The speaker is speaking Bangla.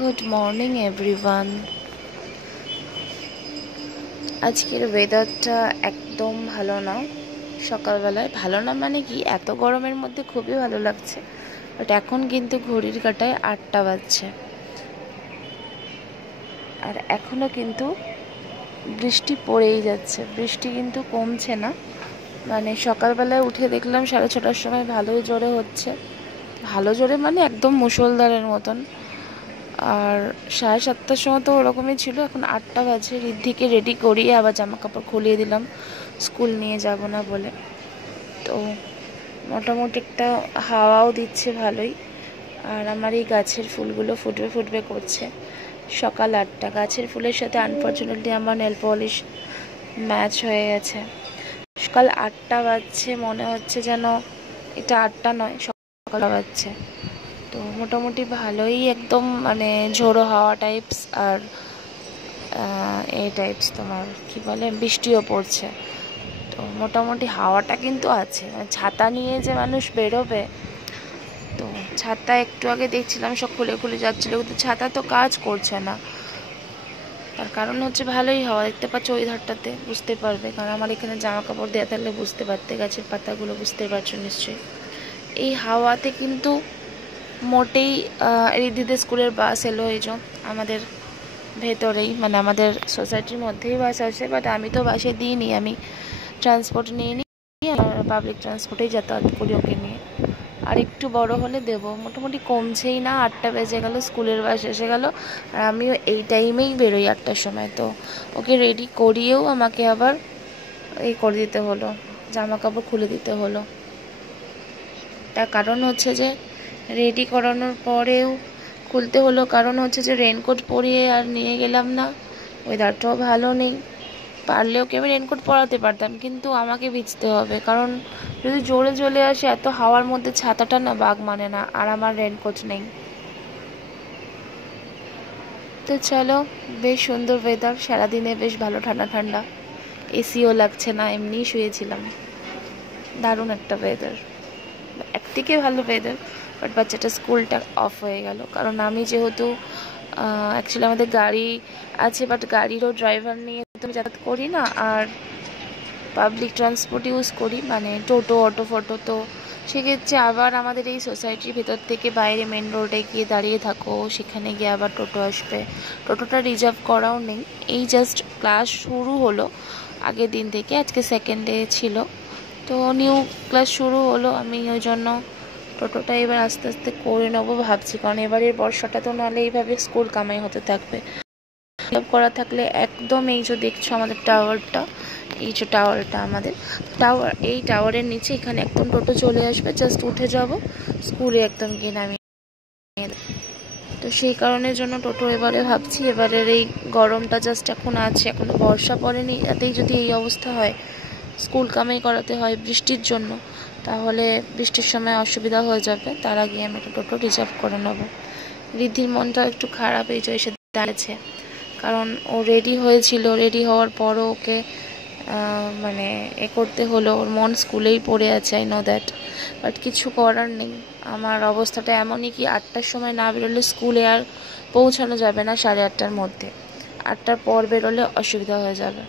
Good morning everyone. আজকের ওয়েদারটা একদম ভালো না। সকালবেলায় ভালো না মানে কি, এত গরমের মধ্যে খুবই ভালো লাগছে, বাট এখন কিন্তু ঘড়ির কাঁটায় 8টা বাজছে আর এখনও কিন্তু বৃষ্টি পড়েই যাচ্ছে। বৃষ্টি কিন্তু কমছে না। মানে সকালবেলায় উঠে দেখলাম 6:30টার সময় ভালোই জোরে হচ্ছে, ভালো জোরে মানে একদম মুষলধারের মতন। আর 7:30টার সময় তো ওরকমই ছিল। এখন 8টা বাজে। ঋদ্ধিকে রেডি করিয়ে আবার জামা কাপড় খুলিয়ে দিলাম স্কুল নিয়ে যাব না বলে। তো মোটামুটি একটা হাওয়াও দিচ্ছে ভালোই। আর আমার এই গাছের ফুলগুলো ফুটবে ফুটবে করছে। সকাল 8টা, গাছের ফুলের সাথে আনফর্চুনেটলি আমার নেল পলিশ ম্যাচ হয়ে গেছে। সকাল 8টা বাজছে, মনে হচ্ছে যেন এটা 8টা নয়, সকাল বাজছে। তো মোটামুটি ভালোই, একদম মানে ঝোড়ো হাওয়া টাইপস আর এই টাইপস, তোমার কি বলে, বৃষ্টিও পড়ছে। তো মোটামুটি হাওয়াটা কিন্তু আছে। মানে ছাতা নিয়ে যে মানুষ বেরোবে, তো ছাতা একটু আগে দেখছিলাম সব খুলে খুলে যাচ্ছিলো, কিন্তু ছাতা তো কাজ করছে না। তার কারণ হচ্ছে ভালোই হাওয়া, দেখতে পাচ্ছ ওই ধারটাতে, বুঝতে পারবে, কারণ আমার এখানে জামা কাপড় দেওয়া থাকলে বুঝতে পারতে, গাছের পাতাগুলো বুঝতে পারছো নিশ্চয়ই। এই হাওয়াতে কিন্তু মোটেই রিদ্ধিদের স্কুলের বাস এলো এই যে আমাদের ভেতরেই, মানে আমাদের সোসাইটির মধ্যেই বাস আছে, বাট আমি তো বাসে দিইনি, আমি ট্রান্সপোর্ট নিয়ে নিই, পাবলিক ট্রান্সপোর্টেই যাতায়াত করি ওকে নিয়ে। আর একটু বড় হলে দেব। মোটামুটি কমছেই না। 8টা বেজে গেল, স্কুলের বাস এসে গেল, আর আমিও এই টাইমেই বেরোই 8টার সময়। তো ওকে রেডি করিয়েও আমাকে আবার এই করে দিতে হলো, জামা কাপড় খুলে দিতে হলো। তার কারণ হচ্ছে যে রেডি করানোর পরেও খুলতে হলো, কারণ হচ্ছে যে রেনকোট পরিয়ে আর নিয়ে গেলাম না, ওয়েদারটাও ভালো নেই। পারলে ওকে আমি রেনকোট পরাতে পারতাম, কিন্তু আমাকে ভিজতে হবে, কারণ যদি জোরে চলে আসে এত হাওয়ার মধ্যে ছাতাটা না বাগ মানে না, আর আমার রেনকোট নেই। তো চলো, বেশ সুন্দর ওয়েদার, সারাদিনে বেশ ভালো ঠান্ডা ঠান্ডা, এসিও লাগছে না, এমনিই শুয়েছিলাম। দারুণ একটা ওয়েদার, একদিকে ভালো ওয়েদার, বাট বাচ্চাটা স্কুলটা অফ হয়ে গেল। কারণ আমি যেহেতু অ্যাকচুয়ালি আমাদের গাড়ি আছে, বাট গাড়িরও ড্রাইভার নিয়ে তো আমি যাতায়াত করি না, আর পাবলিক ট্রান্সপোর্ট ইউজ করি, মানে টোটো অটো ফটো। তো সেক্ষেত্রে আবার আমাদের এই সোসাইটির ভেতর থেকে বাইরে মেন রোডে গিয়ে দাঁড়িয়ে থাকো, সেখানে গিয়ে আবার টোটো আসবে। টোটোটা রিজার্ভ করাও নেই, এই জাস্ট ক্লাস শুরু হলো আগের দিন থেকে, আজকে সেকেন্ড ডে ছিল, তো নিউ ক্লাস শুরু হলো। আমি ওই জন্য টোটোটা এবার আস্তে আস্তে করে নেবো ভাবছি, কারণ এবারের বর্ষাটা তো নাহলে এইভাবে স্কুল কামাই হতে থাকবে। করা থাকলে একদম এই যে দেখছো আমাদের টাওয়ারটা, এই যে টাওয়ারটা আমাদের টাওয়ার, এই টাওয়ারের নিচে এখানে একদম টোটো চলে আসবে, জাস্ট উঠে যাব, স্কুলে একদম গিয়ে নামিয়ে। তো সেই কারণের জন্য টোটো এবারে ভাবছি, এবারের এই গরমটা জাস্ট এখন আছে, এখনো বর্ষা পড়েনি, এতেই যদি এই অবস্থা হয়, স্কুল কামাই করাতে হয় বৃষ্টির জন্য, তাহলে বৃষ্টির সময় অসুবিধা হয়ে যাবে। তার আগে আমি একটা টোটো রিজার্ভ করে নেবো। ঋদ্ধির মনটা একটু খারাপ এই যে এসে দাঁড়িয়েছে, কারণ ও রেডি হয়েছিল, রেডি হওয়ার পরও ওকে মানে করতে হলো, ওর মন স্কুলেই পড়ে আছে, আই নো দ্যাট, বাট কিছু করার নেই। আমার অবস্থাটা এমনই কি 8টার সময় না বেরোলে স্কুলে আর পৌঁছানো যাবে না 8:30টার মধ্যে, 8টার পর বেরোলে অসুবিধা হয়ে যাবে।